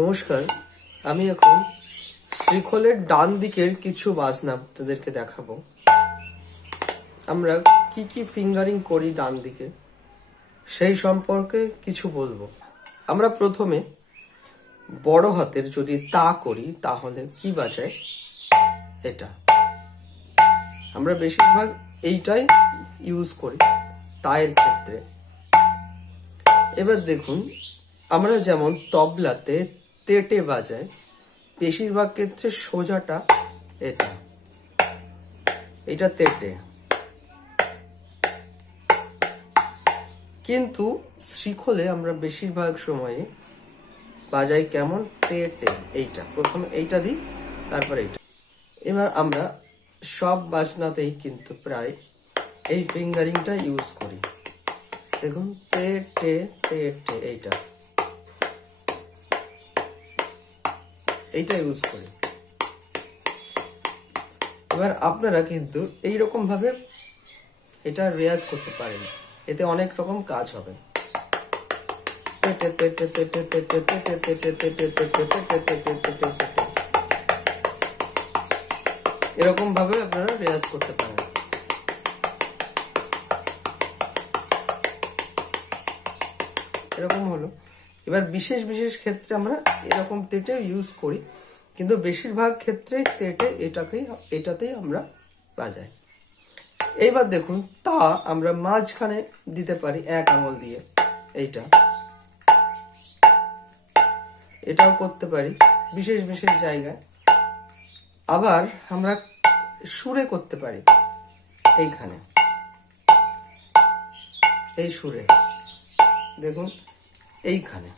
নমস্কার, আমি এখন শ্রীখোলের ডান দিকের কিছু বাজনা আপনাদেরকে দেখাবো। আমরা কি কি ফিঙ্গারিং করি ডান দিকে সেই সম্পর্কে কিছু বলবো। আমরা প্রথমে বড় হাতের যদি তা করি তাহলে কি বাজায়, এটা আমরা বেশিরভাগ এইটাই ইউজ করি তায়ের ক্ষেত্রে। এবার দেখুন, আমরা যেমন তবলাতে তেটে বাজায়, বেশিরভাগ ক্ষেত্রে সোজাটা এটা তেটে, কিন্তু শ্রীখোলে আমরা বেশিরভাগ সময়ে বাজাই কেমন, তেটে। এইটা প্রথমে এইটা দিই, তারপর এইটা। এবার আমরা সব বাজনাতেই কিন্তু প্রায় এই ফিঙ্গারিংটা ইউজ করি। দেখুন, তেটে তেটে, এইটা ইউজ করি। এবার আপনারা কিন্তু এইরকম ভাবে এটা রেয়াজ করতে পারেন, এতে অনেক রকম কাজ হবে। এরকম ভাবে আপনারা রেয়াজ করতে পারেন। এরকম হলো। এবার বিশেষ বিশেষ ক্ষেত্রে আমরা এরকম তেটে ইউজ করি, কিন্তু বেশিরভাগ ক্ষেত্রে তেটে এটাতেই আমরা বাজাই। এইবার দেখুন, তা আমরা মাঝখানে দিতে পারি এক আঙুল দিয়ে, এটাও করতে পারি বিশেষ বিশেষ জায়গায়। আবার আমরা সুরে করতে পারি, এইখানে এই সুরে দেখুন, এইখানে।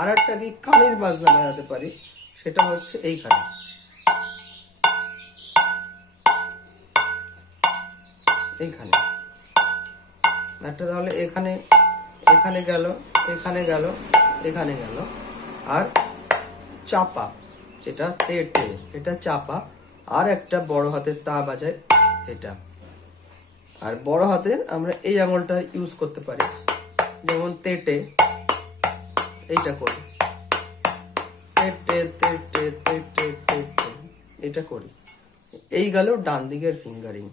আর একটা কি কানের বাজনা বাজাতে পারি, সেটা হচ্ছে এইখানে। একটা তাহলে এখানে গেল, এখানে গেল, এখানে গেল। আর চাপা, যেটা তেটে, এটা চাপা। আর একটা বড় হাতের তা বাজায় এটা। আর বড় হাতের আমরা এই আঙুলটা ইউজ করতে পারি, যেমন তেটে এইটা করি, তেটে তেটে তেটে তেটে, এটা করি। এই গেল ডান দিকের ফিঙ্গারিং।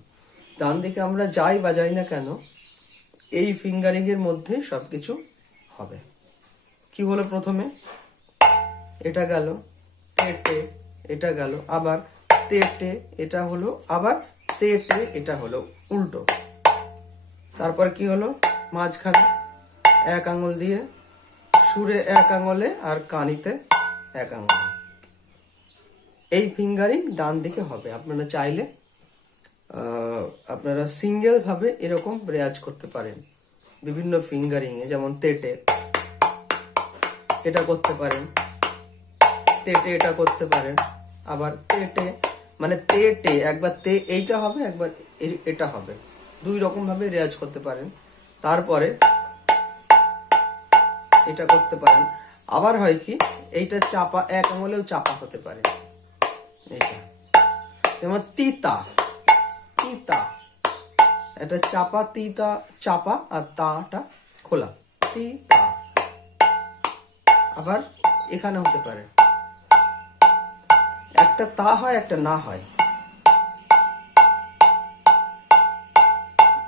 ডান দিকে আমরা যাই বাজাই না কেন, এই ফিঙ্গারিং এর মধ্যে সবকিছু হবে। কি হলো, প্রথমে এটা গেল তেটে, এটা গেল, আবার তেটে, এটা হলো, আবার তেটে, এটা হলো, উল্টো। তারপর কি হলো, মাঝখানে এক আঙুল দিয়ে সুরে এক আঙুলে আর কানিতে এক আঙুলে, এই ফিঙ্গারিং ডান দিকে হবে। আপনারা চাইলে আপনারা সিঙ্গেল ভাবে এরকম রেয়াজ করতে পারেন বিভিন্ন ফিঙ্গারিং এ, যেমন তেটে এটা করতে পারেন, তেটে এটা করতে পারেন। আবার তেটে মানে তেটে, একবার এইটা হবে, একবার এটা হবে, দুই রকম ভাবে রেয়াজ করতে পারেন। তারপরে এটা করতে পারেন। আবার হয় কি, এইটা চাপা, এক আঙুলেও চাপা হতে পারে, এইটা যেমন তিতা, তিতা, এটা চাপা, তিতা চাপা, আর তাটা খোলা, তিতা। আবার এখানে হতে পারে, একটা তা হয়, একটা না হয়।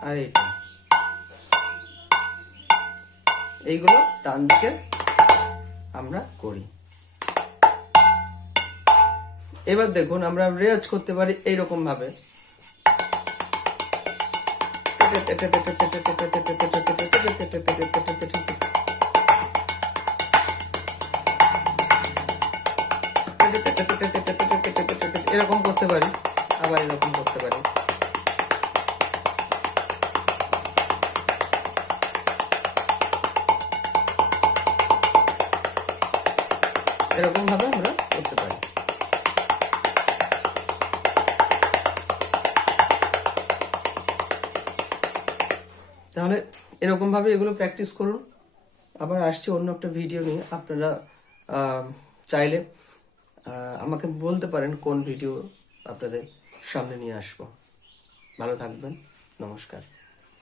আর এইগুলো ডান দিকে আমরা করি। এবার দেখুন, আমরা রেয়াজ করতে পারি এইরকম ভাবে, এরকম করতে পারি, আবার এরকম করতে পারি। এরকম ভাবে আমরা করতে পারি। তাহলে এরকম ভাবে এগুলো প্র্যাকটিস করুন। আবার আসছে অন্য একটা ভিডিও নিয়ে। আপনারা চাইলে আমাকে বলতে পারেন কোন ভিডিও আপনাদের সামনে নিয়ে আসবো। ভালো থাকবেন, নমস্কার।